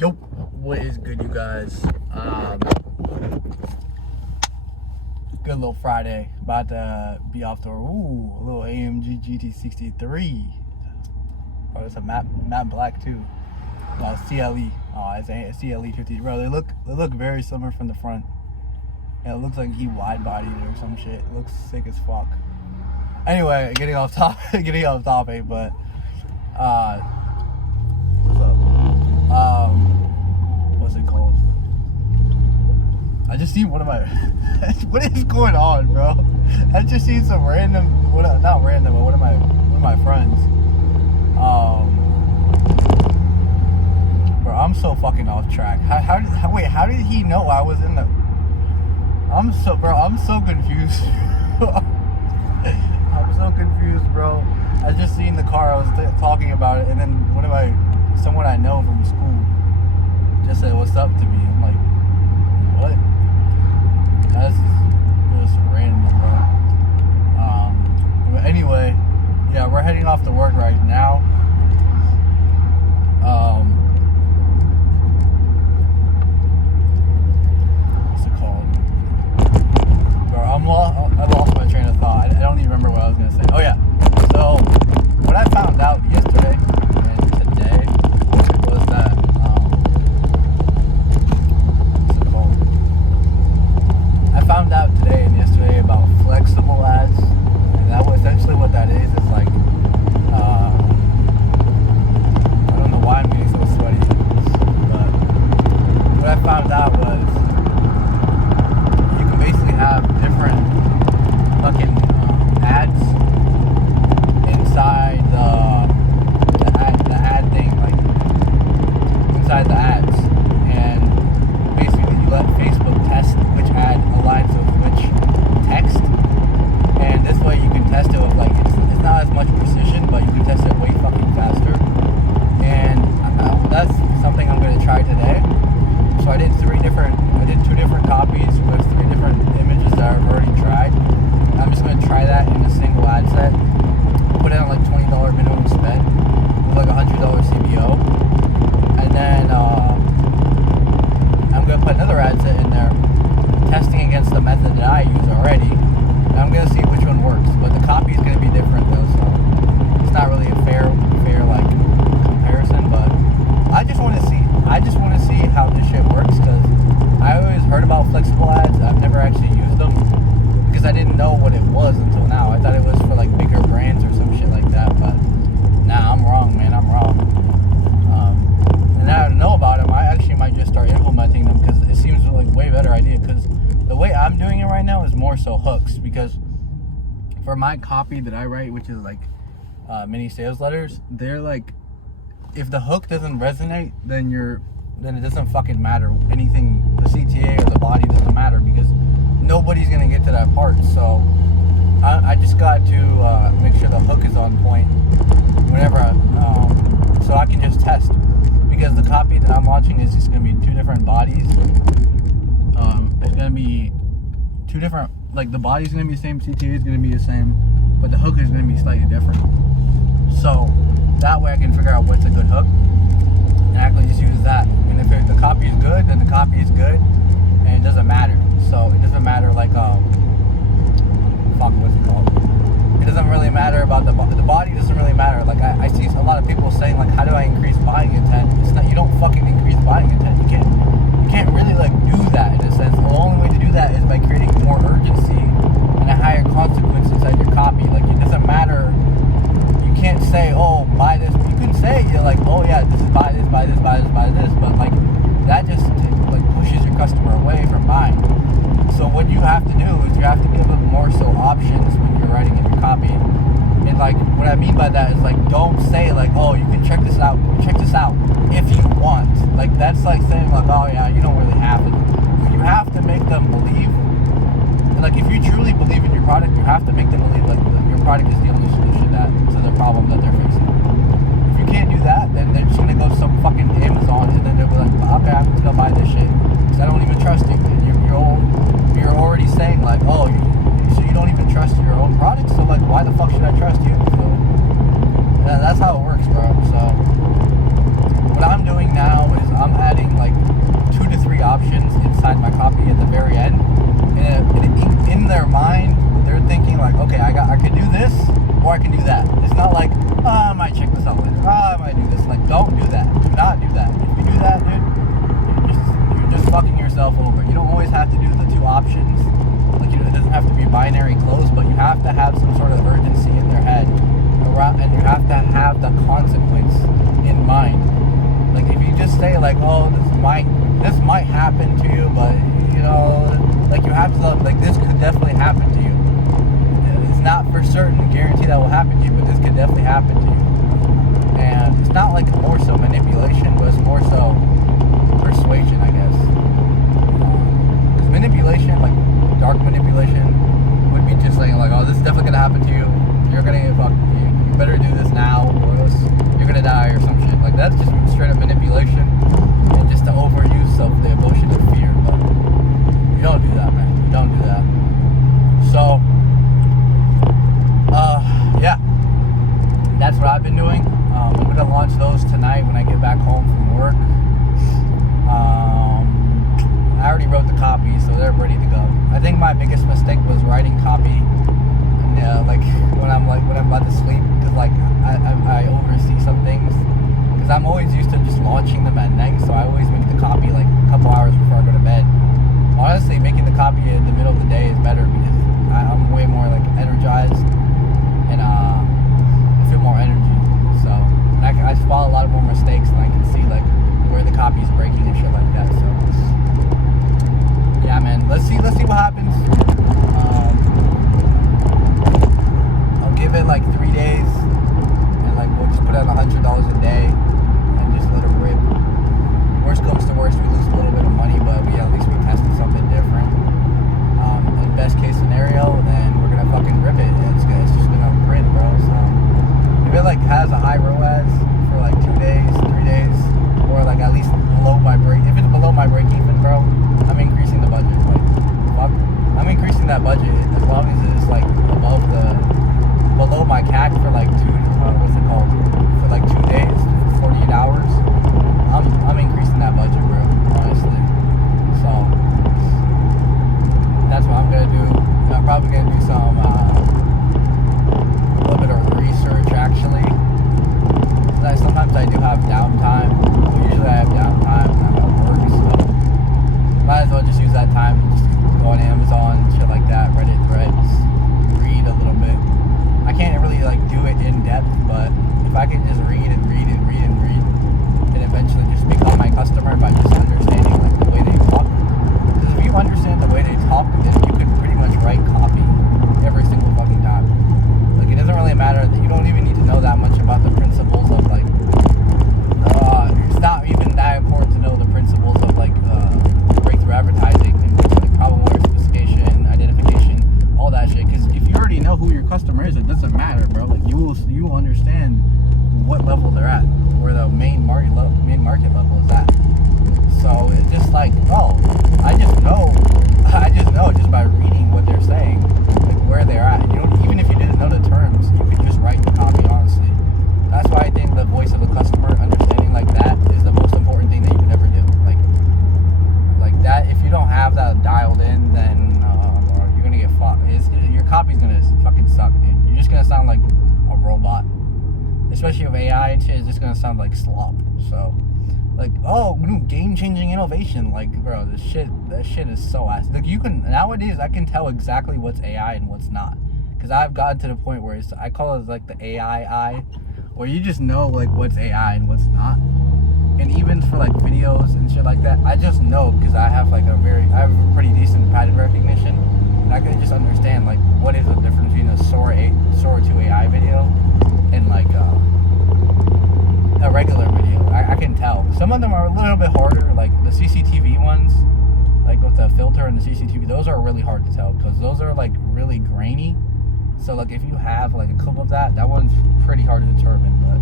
Yo, what is good, you guys? Good little Friday. About to be off to a little AMG GT63. Oh, it's a matte black too. CLE. Oh, it's a CLE 50. Bro, they look very similar from the front. And it looks like he wide bodied or some shit. It looks sick as fuck. Anyway, getting off topic, but what's up? What's it called? I just seen one of my what is going on, bro? I just seen some random, not random, but one of my friends. Bro, I'm so fucking off track. How did he know I was in the? I'm so confused. I'm so confused, bro. I just seen the car. I was talking about it, and then someone I know from school just said, "What's up?" to me. I'm like, what? That's just random, bro. But anyway, yeah, we're heading off to work right now. What's it called? Bro, I lost my train of thought. I don't even remember what I was gonna say. Oh yeah. So what I found out yesterday and today was that what's it called? I found out today and yesterday about flexible ads, and that was essentially what that is. It's like I don't know why I'm getting so sweaty, but what I found out was you can basically have different fucking ads inside the ad thing, like inside the ads, and basically you let Facebook test which ad aligns with which text, and this way you can test it with like it's not as much precision, but you can test it way fucking faster. And that's something I'm going to try today. So I did two different copies with 3 different images that I've already tried. I'm just going to try that in a single ad set. Put it on like $20 minimum spend with like $100 CBO. And then I'm going to put another ad set in there, testing against the method that I use already. And I'm going to see which one works. But the copy is going to be different though, so it's not really a fair like comparison. But I just want to see how this shit works, because I always heard about flexible ads. I've never actually used them because I didn't know what it was until now. I thought it was for like bigger brands or some shit like that, but nah, I'm wrong, man. I'm wrong. And now I know about them, I actually might just start implementing them, because it seems like a way better idea. Because the way I'm doing it right now is more so hooks, because for my copy that I write, which is like mini sales letters, they're like, if the hook doesn't resonate, then it doesn't fucking matter. Anything, the CTA or the body doesn't matter, because nobody's gonna get to that part. So I just got to make sure the hook is on point whenever so I can just test, because the copy that I'm launching is just gonna be 2 different bodies. It's gonna be 2 different, like the body's gonna be the same, CTA is gonna be the same, but the hook is gonna be slightly different. So that way I can figure out what's a good hook and actually just use that. And if the copy is good, then the copy is good, and it doesn't matter. So it doesn't matter like what's it called? It doesn't really matter about the body. Doesn't really matter. Like I see a lot of people saying like, how do I increase buying intent? It's not, you don't fucking increase buying intent. You can't really like do that in a sense. The only way to do that is by creating more urgency and a higher consequence inside your copy. Like it doesn't matter. You can't say, oh, buy this. You can say, you're like, oh yeah, this is buy this, buy this, buy this, buy this, but like that just like pushes your customer away from buying. So what you have to do is you have to give them more so options when you're writing in your copy. And like what I mean by that is like, don't say like, oh, you can check this out if you want. Like that's like saying like, oh yeah, you don't really have to. You have to make them believe. And like if you truly believe in your product, you have to make them believe like your product is the only solution to the problem that they're facing. If you can't do that, then they're just gonna go to some fucking Amazon, and then they'll be like, okay, I'm just gonna buy this shit because I don't even trust you. And you're already saying like, oh, so you don't even trust your own product, so like why the fuck should I trust you? So yeah, that's how it works, bro. So don't do that. Do not do that. If you do that, dude, you're just fucking yourself over. You don't always have to do the two options. Like, it doesn't have to be binary close, but you have to have some sort of urgency in their head, and you have to have the consequence in mind. Like, if you just say like, oh, this might happen to you, but like, you have to, like, this could definitely happen to you. It's not for certain guarantee that will happen to you, but this could definitely happen to you. And it's not like more so manipulation, but it's more so persuasion, I guess. Because manipulation, like dark manipulation, would be just saying like, oh, this is definitely gonna happen to you. You're gonna get fucked. You better do this now, or else you're gonna die, or some shit. Like, that's just straight up manipulation, and just the overuse of the emotion of fear. But you don't do that, man. You don't do that. So, yeah, that's what I've been doing. I'm gonna launch those tonight when I get back home from work. I already wrote the copy, so they're ready to go. I think my biggest mistake was writing copy, and like when I'm about to sleep, because like I oversee some things, because I'm always used to just launching them at night, so I always make the copy like a couple hours before I go to bed. Honestly, making the copy in the middle of the day is better, because I'm way more like energized, and I feel more energy. So, and I spot a lot of more mistakes, and I can see like where the copy is breaking and shit like that. So, yeah, man. Let's see what happens. I'll give it like 3 days, and like we'll just put out $100 a day, and just let it rip. Worst comes to worst, we lose a little bit of money, but at least we tested something different. In best case scenario, then we're gonna fucking rip it. It's just gonna print, bro. So if it like has a high ROAS for like 2 days, 3 days, or like at least below my break, if it's below my break even, bro, I'm increasing the budget. Like, fuck, I'm increasing that budget as long as it's like below my CAC for like for like 2 days, 48 hours. I'm increasing that budget, bro, honestly. So that's what I'm gonna do. And I'm probably gonna do some a little bit of research, actually. Sometimes I do have downtime. Usually I have downtime and I'm at work, so might as well just use that time to just go on Amazon, shit like that, Reddit threads, read a little bit. I can't really like do it in depth, but if I can just read and read and read and read, and eventually just become my customer by just understanding like the way they talk. Because if you understand the way they talk, then you could pretty much write copy every single fucking time. Like, it doesn't really matter that you don't even need to know that much about the principles of like. It's not even that important to know the principles of like breakthrough advertising, and like problem aware sophistication, identification, all that shit. Because if you already know who your customer is, it doesn't matter, bro. Like, you will understand what level they're at, where the main market level is at. So it's just like, oh, I just know just by reading what they're saying, like where they're at. You don't, even if you didn't know the terms, you could just write the copy, honestly. That's why I think the voice of the customer, understanding like that, is the most important thing that you can ever do. Like that, if you don't have that dialed in, then you're gonna get fucked. Your copy's gonna fucking suck, dude. You're just gonna sound like a robot. Especially with AI and shit, it's just gonna sound like slop. So, like, oh, new game-changing innovation. Like, bro, that shit is so ass. Like, nowadays, I can tell exactly what's AI and what's not. Because I've gotten to the point where I call it like the AI eye, where you just know like what's AI and what's not. And even for like videos and shit like that, I just know, because I have a pretty decent pattern recognition, and I can just understand like what is the difference between a Sora 2 AI video and like a regular video. I can tell. Some of them are a little bit harder, like the CCTV ones, like with the filter and the CCTV. Those are really hard to tell, because those are like really grainy. So like if you have like a clip of that one's pretty hard to determine, but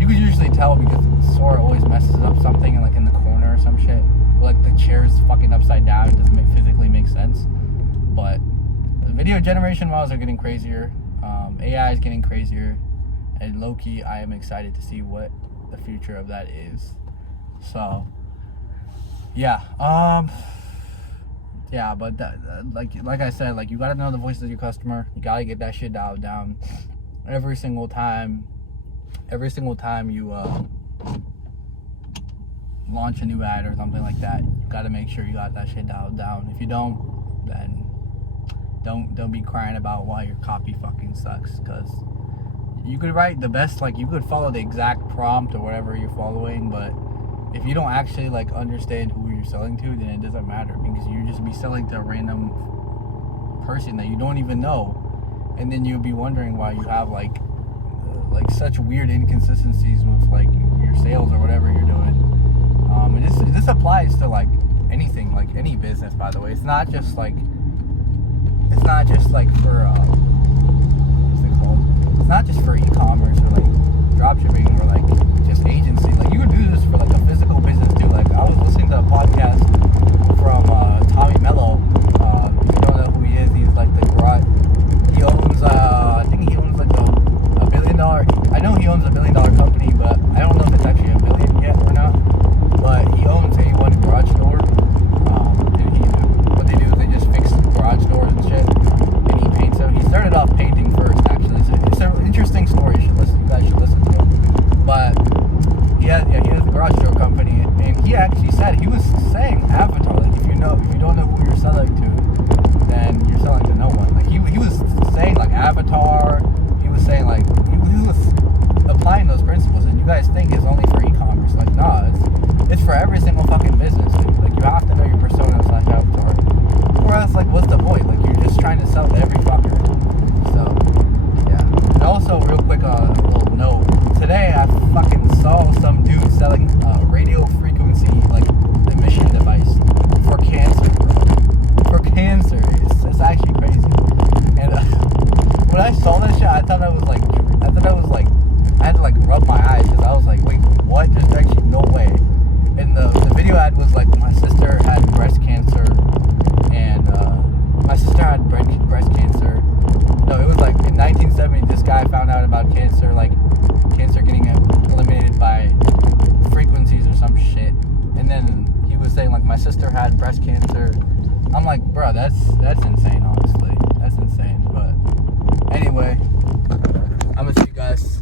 you can usually tell, because the Sora always messes up something like in the corner or some shit. Like the chair's fucking upside down, it doesn't physically make sense. But the video generation models are getting crazier. AI is getting crazier, and low-key I am excited to see what the future of that is. So yeah, yeah, but like I said, like, you gotta know the voice of your customer. You gotta get that shit dialed down every single time, every single time you launch a new ad or something like that, you gotta make sure you got that shit dialed down. If you don't, then don't be crying about why your copy fucking sucks, because you could write the best, like you could follow the exact prompt or whatever you're following, but if you don't actually like understand who you're selling to, then it doesn't matter, because you just be selling to a random person that you don't even know, and then you'll be wondering why you have like such weird inconsistencies with like your sales or whatever you're doing. And this applies to like anything, like any business, by the way. It's not just like for what's it called? It's not just for e-commerce or like dropshipping or like just agency. Like you could do this for like a physical business too. Like I was listening to a podcast from Tommy Mello. If you don't know who he is, he's like the garage. He owns I think he owns like a $1 billion. I know he owns a $1 billion company, but I don't know if it's actually $1 billion yet or not. But he owns A1 Garage Door. What they do is they just fix garage doors and shit, and he paints them. He started off painting first, actually. So it's an interesting story. You guys should listen to it. But he has a garage door company, and he actually said, he was saying Avatar. Like if you don't know who you're selling to, then you're selling to no one. Like he was saying like Avatar. He was saying like he was applying those principles, and you guys think it's only for e-commerce. Like nah, it's for every single fucking business. Like you have to know your persona / avatar, or else like what's the point? Like you're just trying to sell to every fucker. So yeah. And also real quick, a little note. Today I fucking saw some dude selling radio frequency like emission device for cancer. For cancer, it's actually crazy. And when I saw that shit, I thought I had to like rub my eyes, because I was like, wait, what? There's actually no way. And the video ad was like, my sister had breast cancer, and my sister had breast cancer. No, it was like in 1970, this guy found out about cancer, like cancer getting eliminated by frequencies or some shit. And then he was saying like, my sister had breast cancer. I'm like, bro, that's insane, honestly. That's insane. But anyway, I'm gonna see you guys